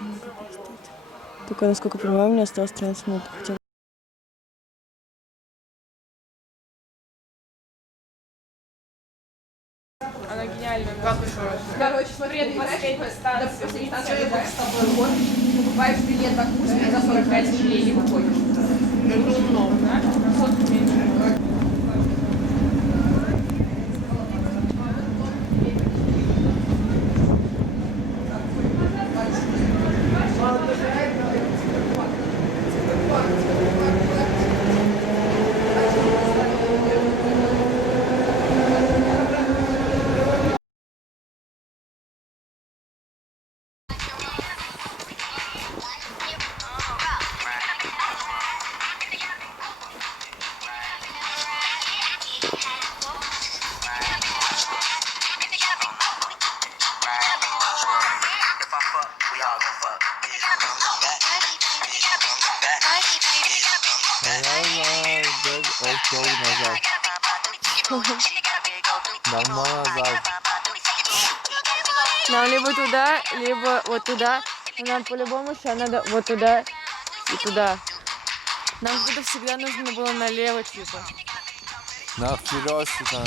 можно пропустить. Только, насколько я понимаю, мне осталось 13 минут. Хотя... Она гениальная. Короче, смотри, последняя станция. Человек с тобой год, покупаешь билет на курс за 45 рублей и выходишь. Это умно, да? Сотку меньше. Давно назад. Нам либо туда, либо вот туда. Нам по-любому сейчас надо вот туда и туда. Нам куда всегда нужно было налево, типа. На вперед, там.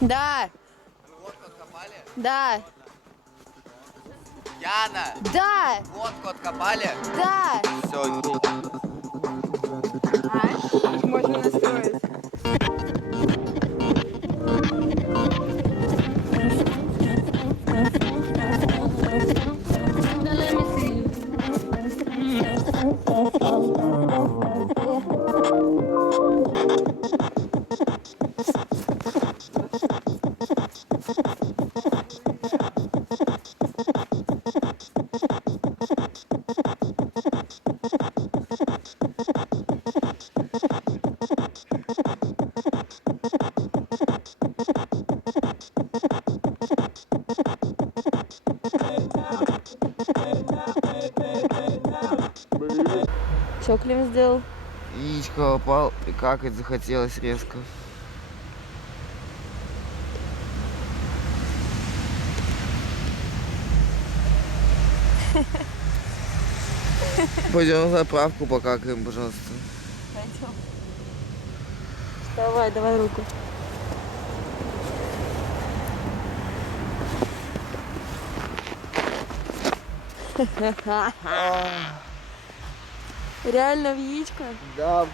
Да. Водку откопали? Да. Яна! Да. Водку откопали? Да. Все, окей. Можно настроить. Что Клим сделал? Яичко упал и какать захотелось резко. Пойдем на заправку покакаем, пожалуйста. Пойдем. Вставай, давай руку. Реально в яичко? Да,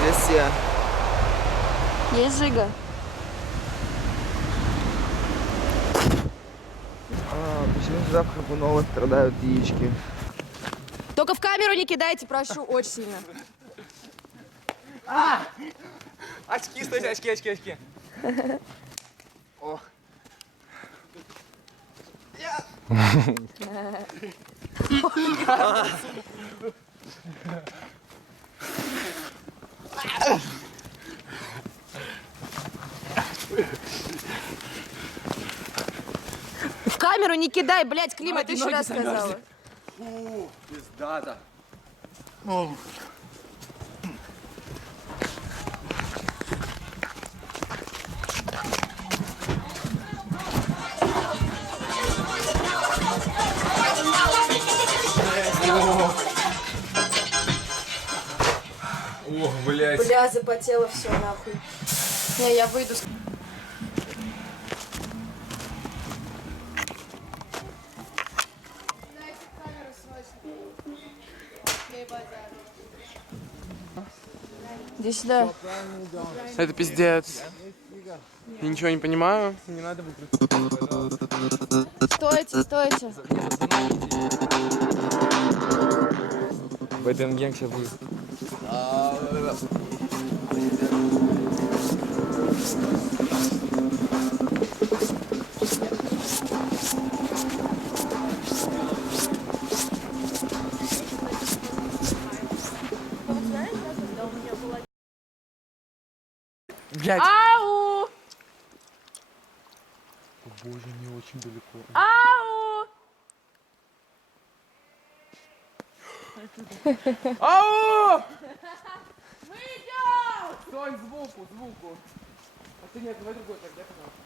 Где все? Есть Жига? Почему всегда в Храпуново страдают яички? Только в камеру не кидайте, прошу, очень сильно. Очки, стойте, очки. О. В камеру не кидай, блядь, Клима, ты еще раз сказала. Фу, пиздата. Ох, блядь. Бля, запотело все нахуй. Не, я выйду. Иди сюда. Это пиздец. Я ничего не понимаю. Не надо выкрутиться. Стойте. В этом генг сейчас будет. Блядь. Ау! Боже, не очень далеко. Ау! Ау! Мы идем! Стой, звуку. А ты нет, давай другой тогда, пожалуйста.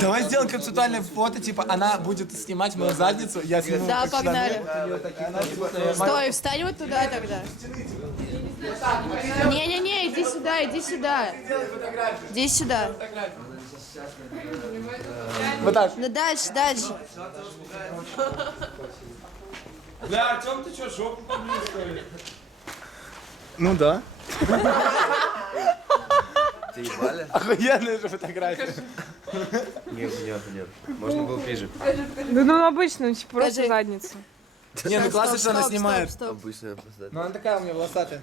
Давай сделаем концептуальное фото, типа она будет снимать мою задницу, я сниму. Да, как член. погнали. Стой, встань вот туда тогда. Не-не-не, иди сюда, иди сюда. Иди сюда. Вот так. Ну дальше, дальше. Бля, Артем, ты что, жопу побил, что ли? Ну да. Ты ебали? Охуенная же фотография. Нет. Можно было ближе. Да ну обычно, просто Скажи. задницу. Не, ну классно, что она Стоп, снимает. стоп, стоп. Обычно просто. Ну она такая у меня волосатая.